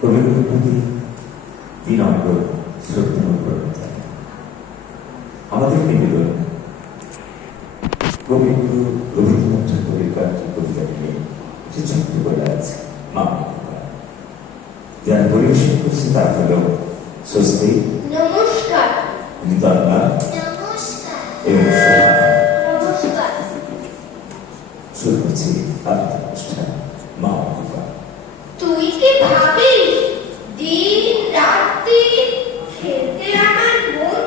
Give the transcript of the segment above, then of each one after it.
কবিগুরুর প্রতি বিনম্র শ্রদ্ধা প্রণাম। আমাদের নিবেদন কবিগুরু রবীন্দ্রনাথ ঠাকুরের কয়েকটি কবিতা নিয়ে যে ছোট্ট বলে আছে মা যার পরিবেশন করছে তার হল স্বস্তি, নমস্কার, নিতান্না নমস্কার এবং নমস্কার। শুরু করছি আত্মীয় অনুষ্ঠান মা বাবা। তুই কি ভাবিস দিন রাত্রি খেলতে আমার মন?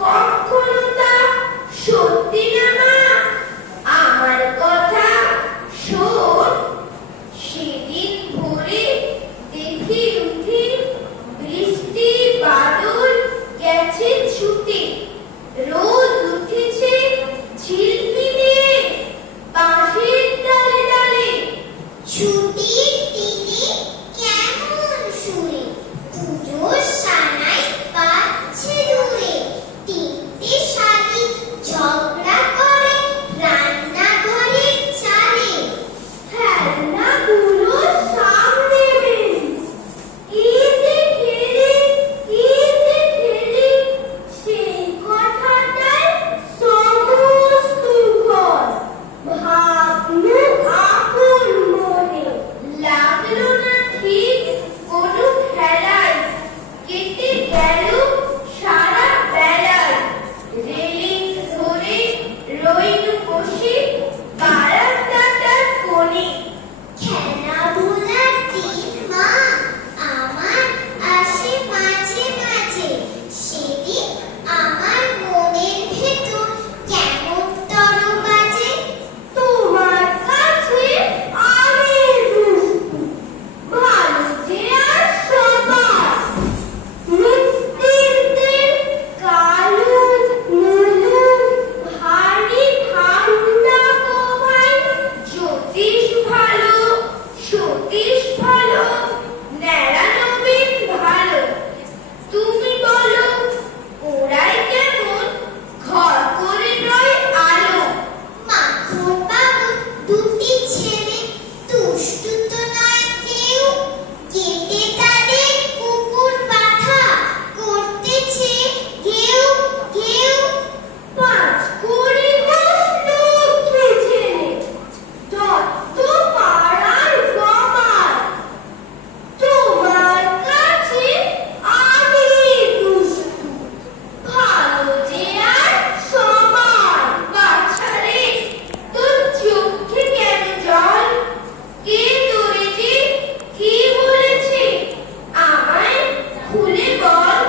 কখনো তা সত্যি না মা, আমার কথা শোন। সেদিন ভোরে দেখি উঠি বৃষ্টি বাদল গেছে ছুটে, রোদ উঠেছে ঝিলমি দিয়ে বাঁশের ডালে ডালে। ছুটির দিনে কেমন সুরে পুজোর সানাই বাজছে দূরে, তিনটে শাড়ি ঝগড়া করে রান্নাঘরের চালে। খেলনাগুলো সামনে বেরি, এই যে খেলি, এই যে খেলি, সেই কথাটাই সমস্ত ঘর ভাবলু আপন মনে। লাগলো না ঠিক কোনো খেলায়, কেটে গেল সারা বেলায়। রেলিং ধরে রইলু বসে বারান্দাটার কোণে। খেলা ভোলার দিন মা আমার আসে মাঝে মাঝে, সেদিন আমার মনের ভেতর কেমন তর বাজে। তোমার কাছে আমি দুষ্টু, ভালো যে আর সবার। মৃত্যুদের কালো নুলু ভারী ঠান্ডা গো ভাই। জ্যোতিষ ভালো, সতীশ ভালো, ন্যাড়া নবীন ভালো। তুমি বলো ওরাই কেমন ঘর করে রয় আলো। মাখন বাবু দুটি ছেলে দুষ্টু তো নয় কেউ, কেটে তাদের কুকুর বাঁধা করতেছে ঘেউ ঘেউ। পাঁচ কুড়ি দশ লক্ষ্মী ছেলে, যত পাড়ার গমার। তোমার কাছে আমি দুষ্টু, ভালো যে আর সবার। বাছারে তোর চোখে কেন জল? কে তোরে যে কি বলেছে আমায় খুলে বল।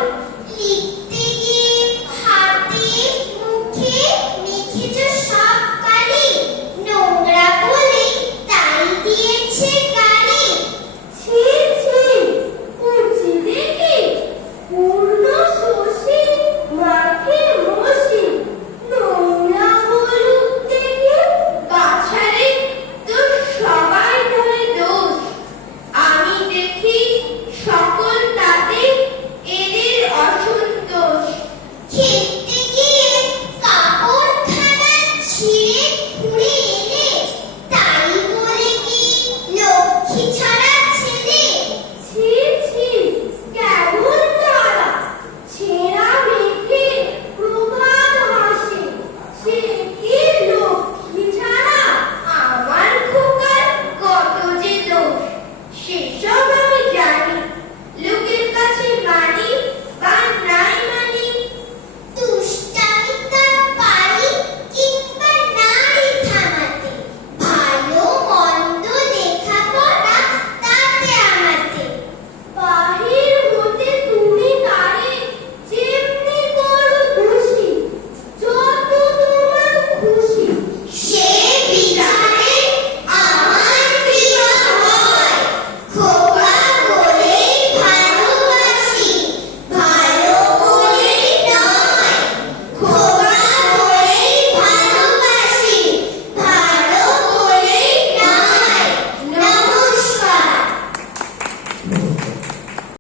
লিখতে গিয়ে হাতে মুখে মেখেছ সব কালি, নোংরা বলে তাই দিয়েছে গালি। ছি ছি, কুচি দেখি পূর্ণ শশী মাখে মশি। নোংরা হলুদ দেখে বাছারে তোর সবাই ধরে দোষ। আমি দেখি সকল তাদের এদের অসন্তোষ। খেলতে গিয়ে কাপড়খানা ছিঁড়ে খুঁড়ে এলে, তাই বলে কি লক্ষ্মী ছাড়া